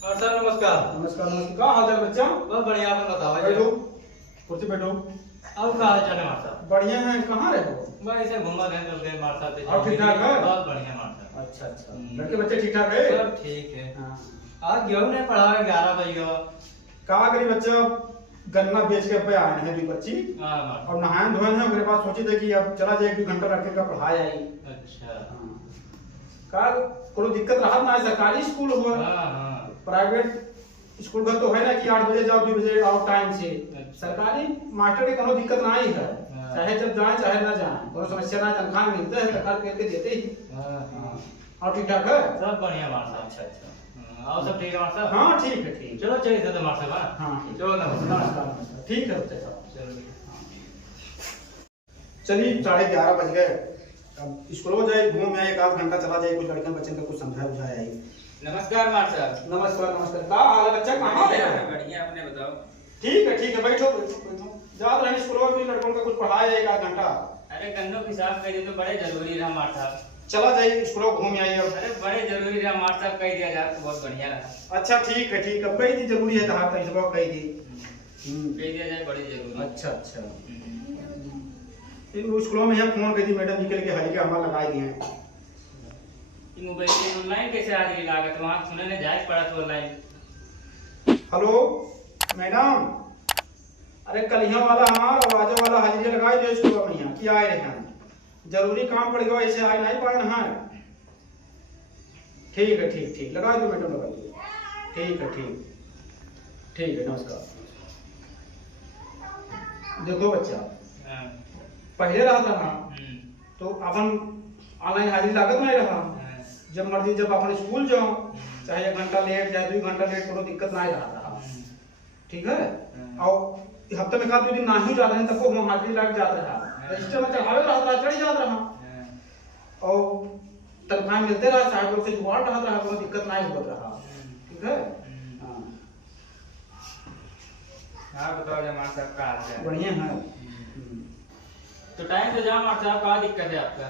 और सर नमस्कार। नमस्कार नमस्कार। क्या हाल है बच्चा? बहुत बढ़िया, अपन बताओ। बैठो, कुर्सी बैठो। अब क्या हाल चाल है मार साहब? बढ़िया है। कहाँ रहे हो? मैं ऐसे घूमा रहे चल गए मार साहब। और ठीक ठाक है? बहुत बढ़िया मार साहब। अच्छा अच्छा। लड़के बच्चे ठीक ठाक है? सब ठीक है। हाँ। आज गेहूं ने पढ़ा 11 बजे। का करी बच्चा, गन्ना बेच के पे आए हैं 2 बच्ची हाँ मार। और नहाए धोए हैं। मेरे पास सोची थे कि अब चला जाए 1-2 घंटा लड़के का पढ़ाई आई। अच्छा। हाँ। का कोनो दिक्कत रहा ना? सरकारी स्कूल हो, हाँ। प्राइवेट स्कूल का तो है ना कि 8 बजे जाओ 2 बजे आओ टाइम से। सरकारी मास्टर की कोनो दिक्कत ना ही है। चाहे जब जाए चाहे ना जाए, कोनो समस्या ना। तनख्वाह मिलते है, तनख्वाह करके देते ही। हाँ। और ठीक ठाक है? सब बढ़िया मार साहब। अच्छा अच्छा। और सब ठीक है मार साहब? हाँ ठीक है ठीक। चलो चलिए तो मार साहब। हाँ ठीक। चलो नमस्कार। नमस्कार। ठीक है बच्चे साहब। चलो। चलिए 11:30 बज गए। अब स्कूल जाए, घूम आए, 1-आध घंटा चला जाए, कुछ लड़के बच्चे का कुछ समझा बुझाया आई। नमस्कार मार साहब। नमस्कार नमस्कार। का हाल है बच्चा? कहाँ है? बढ़िया, अपने बताओ। ठीक है बैठो बैठो बैठो। याद रहे स्कूल में भी लड़कों का कुछ पढ़ाया 1-आध घंटा। अरे गन्नों की साहब कह दे तो बड़े जरूरी रहा मार साहब। चला जाइए स्कूल घूम आइए। अब अरे बड़े जरूरी रहा मार साहब, कह दिया जाए तो बहुत बढ़िया रहा। अच्छा ठीक है ठीक है। कई दी जरूरी है, कहा कहीं सब कई दी। कह दिया जाए बड़ी जरूरी। अच्छा अच्छा। इन स्कूलों में यहाँ फोन कर दी मैडम निकल के हाली के हमारा लगाए दिए हैं। मोबाइल ऑनलाइन कैसे आ गई लागत? वहां सुने ने जायज पड़ा तो ऑनलाइन। हेलो मैडम, अरे कल यहाँ वाला हमारा आवाजों वाला हाजिरी लगाए जो स्कूलों में यहाँ कि आए रहे हैं। जरूरी काम पड़ गया, ऐसे आए नहीं पाए ना। ठीक है ठीक ठीक। लगा दो मैडम, लगा दो। ठीक है ठीक। ठीक है नमस्कार। देखो बच्चा, पहले रहा था ना तो अपन ऑनलाइन हाजिरी लागत नहीं रहा। जब मर्जी जब अपन स्कूल जाओ, चाहे 1 घंटा लेट चाहे 2 घंटा लेट, कोनो दिक्कत नहीं रहा। ठीक है। और हफ्ते में 1-2 दिन नहीं जाते हैं तब हम हाजिरी लग जाता रहा। रजिस्टर में चढ़ावे रहा, चढ़ जाता रहा और तनख्वाह मिलते रहा। साहब लोग से जुगाड़ रहा, कोनो दिक्कत नहीं होता रहा। ठीक है। हाँ बताओ जमाल साहब का हाल है? बढ़िया है। तो टाइम से जाओ मार साहब, क्या दिक्कत है आपका?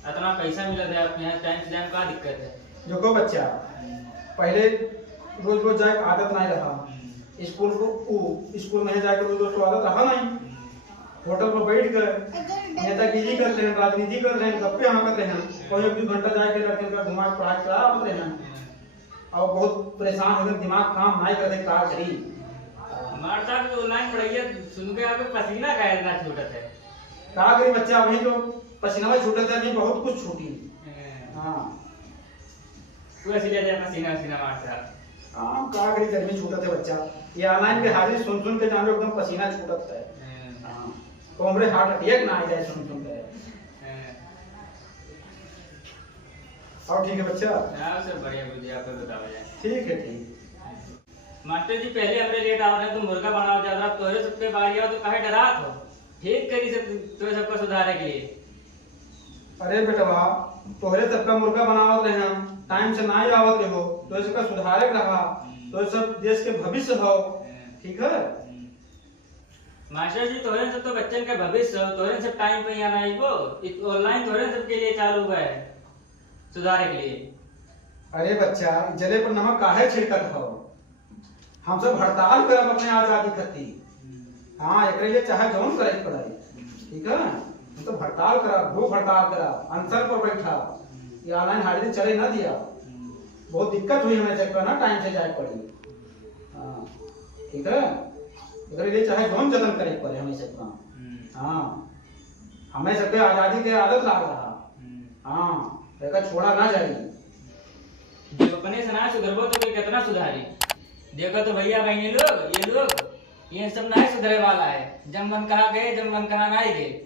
इतना पैसा मिला है आपके यहाँ, टाइम से जाए क्या दिक्कत है? देखो बच्चा, पहले रोज रोज जाए आदत नहीं रहा। स्कूल स्कूल में जाकर रोज रोज तो आदत रहा नहीं। होटल पर बैठ गए, नेतागिरी कर रहे हैं, राजनीति कर रहे हैं, गप्पे हाँ कर रहे हैं। कोई 1-2 घंटा जाके लड़के का घुमा पढ़ाई करा रहे हैं और बहुत परेशान हो गए, दिमाग काम नहीं करते, क्या करी। मार साहब तो ऑनलाइन पढ़ाइए, सुन के आपको पसीना का इतना छूटत है। क्या करी बच्चा, अभी तो पसीना में छूटत है, अभी बहुत कुछ छूटी। हाँ तू ऐसे ले जाए पसीना पसीना मार साहब। हाँ क्या करी, गर्मी छूटत है बच्चा। ये ऑनलाइन के हाजिरी सुन सुन के जान लो एकदम पसीना छूटत है। हाँ तो हमरे हार्ट अटैक ना आ जाए सुन सुन के। और ठीक है बच्चा? हाँ सब बढ़िया बुझिया, आपको बताओ जाए। ठीक है ठीक। मास्टर जी पहले हमरे लेट आओ रहे तो मुर्गा बनाओ जा रहा, तोरे सबके बारी आओ तो काहे डरात हो? ठीक करी सब तोरे सबका सुधारे के लिए। अरे बेटवा, तोहरे सबका मुर्गा बनावत रहे हम, टाइम से नहीं आवत रहे हो, तो सबका सुधारे रहा, तो सब देश के भविष्य हो। ठीक है। मास्टर जी तोरे सब तो बच्चन का भविष्य हो, तोरे सब टाइम पे आना है वो ऑनलाइन तोरे सबके लिए चालू हुआ है सुधारे के लिए। अरे बच्चा, जले पर नमक काहे छिड़कत हो? हम सब हड़ताल करब अपने आजादी खातिर। हाँ एक लिए चाहे जौन करे पड़े। ठीक है। हम सब हड़ताल करब, भूख हड़ताल करब, अनशन पर बैठा, ये ऑनलाइन हाजिरी चले न दिया। बहुत दिक्कत हुई हमें सबका ना, टाइम से जाए पड़ी। हाँ ठीक है। एक लिए चाहे जौन जतन करे पड़े हमें सबका। हाँ हमें सबके आजादी के आदत लाग रहा। हाँ लेकर छोड़ा ना जाए। जब अपने से ना सुधरबो तो कोई कितना सुधारी? देखो तो भैया बहनी लोग, ये सब नहीं सुधरे वाला है। जब मन कहा गए, जब मन कहा नहीं गए।